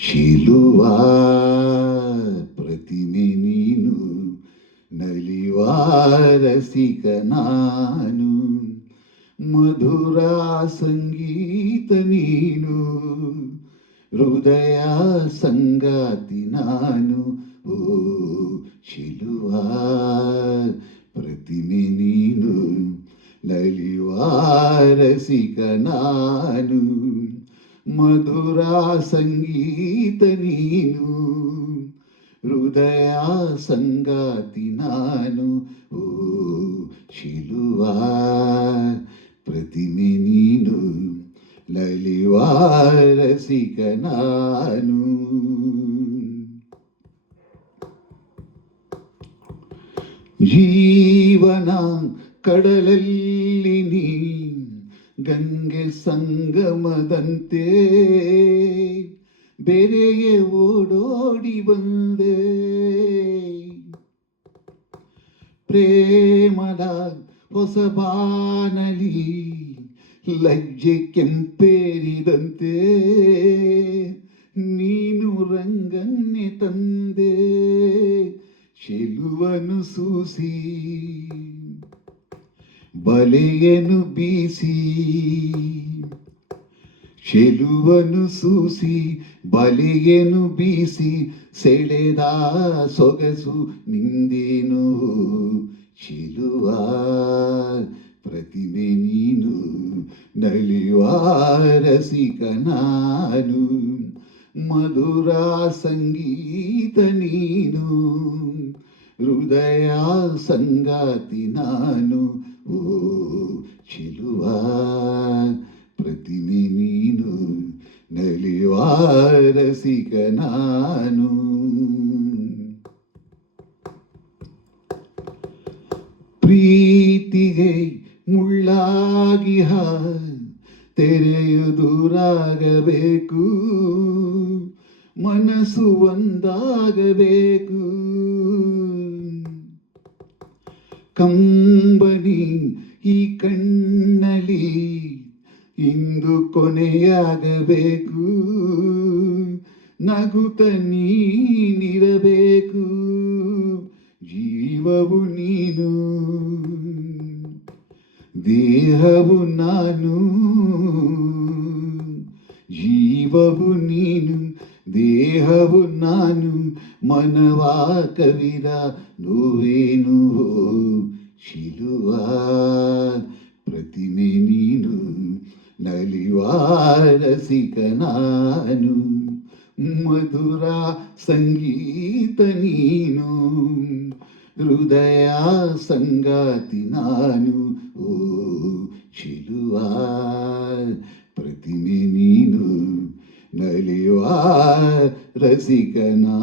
ಶಿಲುವಾ ಪ್ರತಿಮೆ ನೀನು, ನಲಿವಾ ರಸಿಕ ನಾನು, ಮಧುರ ಸಂಗೀತ ನೀನು, ಹೃದಯ ಸಂಗಾತಿ ನಾನು. ಓ ಶಿಲುವಾ ಪ್ರತಿಮೆ ನೀನು, ನಲಿವಾ ರಸಿಕ ನಾನು, ಮಧುರ ಸಂಗೀತ ನೀನು, ಹೃದಯ ಸಂಗಾತಿ ನಾನು. ಓ ಶಿಲುವಾ ಪ್ರತಿಮೆ ನೀನು, ನಲಿವಾ ರಸಿಕ ನಾನು. ಜೀವನ ಕಡಲಲ್ಲಿ ನೀ ಗಂಗೆ ಸಂಗಮದಂತೆ ಬೆರೆಗೆ ಓಡೋಡಿ ಬಂದೆ, ಪ್ರೇಮದ ಹೊಸ ಬಾನಲಿ ಲಜ್ಜೆ ಕೆಂಪೇರಿದಂತೆ ನೀನು ರಂಗನ್ನೆ ತಂದೆ, ಚೆಲುವನು ಸೂಸಿ ಬಲೆಯನ್ನು ಬೀಸಿ, ಚೆಲುವನು ಸೂಸಿ ಬಲೆಯನ್ನು ಬೀಸಿ, ಸೆಳೆದ ಸೊಗಸು ನಿಂದೇನು. ಚೆಲುವಾ ಪ್ರತಿಮೆ ನೀನು, ನಲಿವಾ ರಸಿಕ ನಾನು, ಮಧುರ ಸಂಗೀತ ನೀನು, ಹೃದಯ ಸಂಗಾತಿ ನಾನು. ಓ ಚೆಲುವಾ ಪ್ರತಿಮೆ ನೀನು, ನಲಿವಾ ರಸಿಕ ನಾನು. ಪ್ರೀತಿಗೆ ಮುಳ್ಳಾಗಿ ತೆರೆಯುದುರಾಗಬೇಕು, ಮನಸ್ಸು ಒಂದಾಗಬೇಕು, ಕಂಬನಿ ಈ ಕಣ್ಣಲ್ಲಿ ಇಂದು ಕೊನೆಯಾಗಬೇಕು, ನಗುತ್ತ ನೀನಿರಬೇಕು, ಜೀವವು ನೀನು ದೇಹವು ನಾನು, ಜೀವವು ನೀನು ದೇಹವು ನಾನು, ಮನವಾ ಕವಿದ ನೋವೇನು. ಶಿಲುವಾ ಪ್ರತಿಮೆ ನೀನು, ನಲಿವಾ ರಸಿಕ ನಾನು, ಮಧುರ ಸಂಗೀತ ನೀನು, ಹೃದಯ ಸಂಗಾತಿ ನಾನು. ಓ ಶಿಲುವಾ ಪ್ರತಿಮೆ ನೀನು, ನಲಿವಾ ರಸಿಕ ನಾನು.